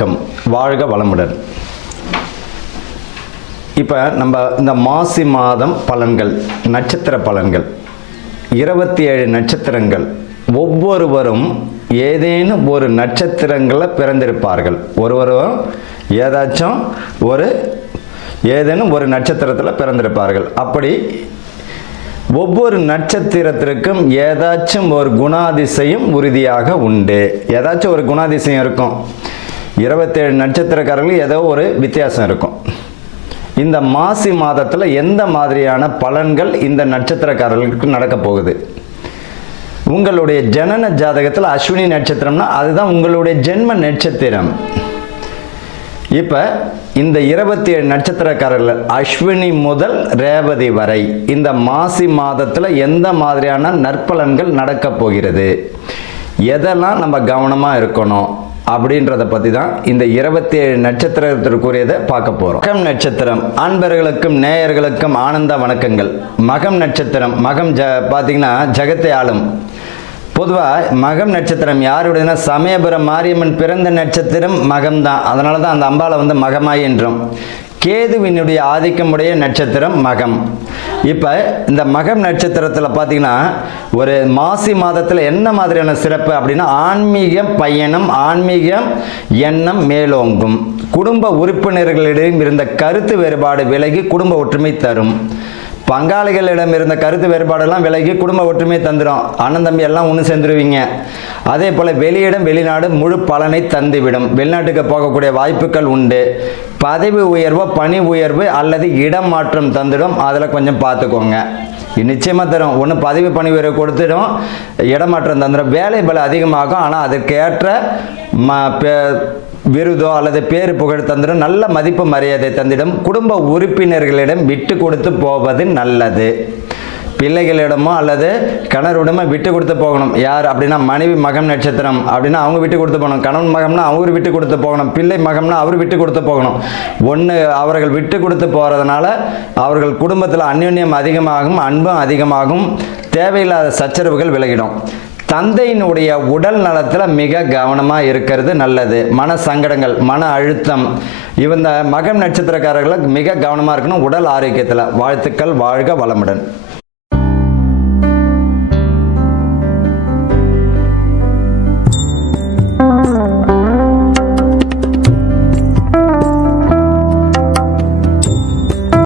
வணக்கம், வாழ்க வளமுடன். இப்போ நம்ம இந்த மாசி மாதம் பலன்கள், நட்சத்திர பலன்கள், 27 நட்சத்திரங்கள், ஒவ்வொருவரும் ஏதேனும் ஒரு நட்சத்திரங்களில் பிறந்திருப்பார்கள். ஒருவரும் ஏதேனும் ஒரு நட்சத்திரத்தில் பிறந்திருப்பார்கள். அப்படி ஒவ்வொரு நட்சத்திரத்திற்கும் ஏதாச்சும் ஒரு குணாதிசயம் உறுதியாக உண்டு. ஏதாச்சும் ஒரு குணாதிசயம் இருக்கும். 27 நட்சத்திரக்காரர்கள் ஏதோ ஒரு வித்தியாசம் இருக்கும். இந்த மாசி மாதத்தில் எந்த மாதிரியான பலன்கள் இந்த நட்சத்திரக்காரர்களுக்கு நடக்க போகுது? உங்களுடைய ஜனன ஜாதகத்தில் அஸ்வினி நட்சத்திரம்னா அதுதான் உங்களுடைய ஜென்ம நட்சத்திரம். இப்போ இந்த 27 நட்சத்திரக்காரர்கள் அஸ்வினி முதல் ரேவதி வரை இந்த மாசி மாதத்தில் எந்த மாதிரியான நற்பலன்கள் நடக்க போகிறது, எதெல்லாம் நம்ம கவனமாக இருக்கணும் அப்படின்றத பற்றி தான் இந்த 27 நட்சத்திரத்திற்குரியதை பார்க்க போகிறோம். மகம் நட்சத்திரம் அன்பர்களுக்கும் நேயர்களுக்கும் ஆனந்த வணக்கங்கள். மகம் நட்சத்திரம், மகம் பார்த்தீங்கன்னா ஜகத்தை ஆளும். பொதுவாக மகம் நட்சத்திரம் யாருடையனா சமயபுரம் மாரியம்மன் பிறந்த நட்சத்திரம் மகம்தான். அதனால தான் அந்த அம்பாளை மகமாய் என்றும். கேதுவினுடைய ஆதிக்கமுடைய நட்சத்திரம் மகம். இப்போ இந்த மகம் நட்சத்திரத்தில் பார்த்தீங்கன்னா ஒரு மாசி மாதத்தில் என்ன மாதிரியான சிறப்பு அப்படின்னா, ஆன்மீக பயணம், ஆன்மீக எண்ணம் மேலோங்கும். குடும்ப உறுப்பினர்களிடம் இருந்த கருத்து வேறுபாடு விலகி குடும்ப ஒற்றுமை தரும். பங்காளிகளிடம் இருந்த கருத்து வேறுபாடெல்லாம் விலகி குடும்ப ஒற்றுமை தந்துடும். அண்ணன் தம்பி எல்லாம் ஒன்று சேர்ந்துருவீங்க. அதே போல் வெளியிடம் வெளிநாடு முழு பலனை தந்துவிடும். வெளிநாட்டுக்கு போகக்கூடிய வாய்ப்புகள் உண்டு. பதவி உயர்வோ பணி உயர்வு அல்லது இடம் மாற்றம் தந்துடும். அதில் கொஞ்சம் பார்த்துக்கோங்க. நிச்சயமாக தரும். ஒன்று பதவி பணி உயர்வு கொடுத்துடும், இடமாற்றம் தந்துடும். வேலை பல அதிகமாகும். ஆனால் அதற்கேற்ற விருதோ அல்லது பேரு புகழ் தந்திடும். நல்ல மதிப்பு மரியாதை தந்திடும். குடும்ப உறுப்பினர்களிடம் விட்டு கொடுத்து போவது நல்லது. பிள்ளைகளிடமோ அல்லது கணவரிடமோ விட்டு கொடுத்து போகணும். யார் அப்படின்னா மனைவி மகம் நட்சத்திரம் அப்படின்னா அவங்க விட்டு கொடுத்து போகணும். கணவன் மகம்னா அவர் விட்டு கொடுத்து போகணும். பிள்ளை மகம்னா அவர் விட்டு கொடுத்து போகணும். ஒன்று அவர்கள் விட்டு கொடுத்து போகிறதுனால அவர்கள் குடும்பத்தில் அந்யோன்யம் அதிகமாகும், அன்பும் அதிகமாகும், தேவையில்லாத சச்சரவுகள் விலகிடும். தந்தையினுடைய உடல் நலத்தில் மிக கவனமாக இருக்கிறது நல்லது. மன சங்கடங்கள், மன அழுத்தம், இந்த மகம் நட்சத்திரக்காரர்களை மிக கவனமாக இருக்கணும் உடல் ஆரோக்கியத்தில். வாழ்த்துக்கள், வாழ்க வளமுடன்.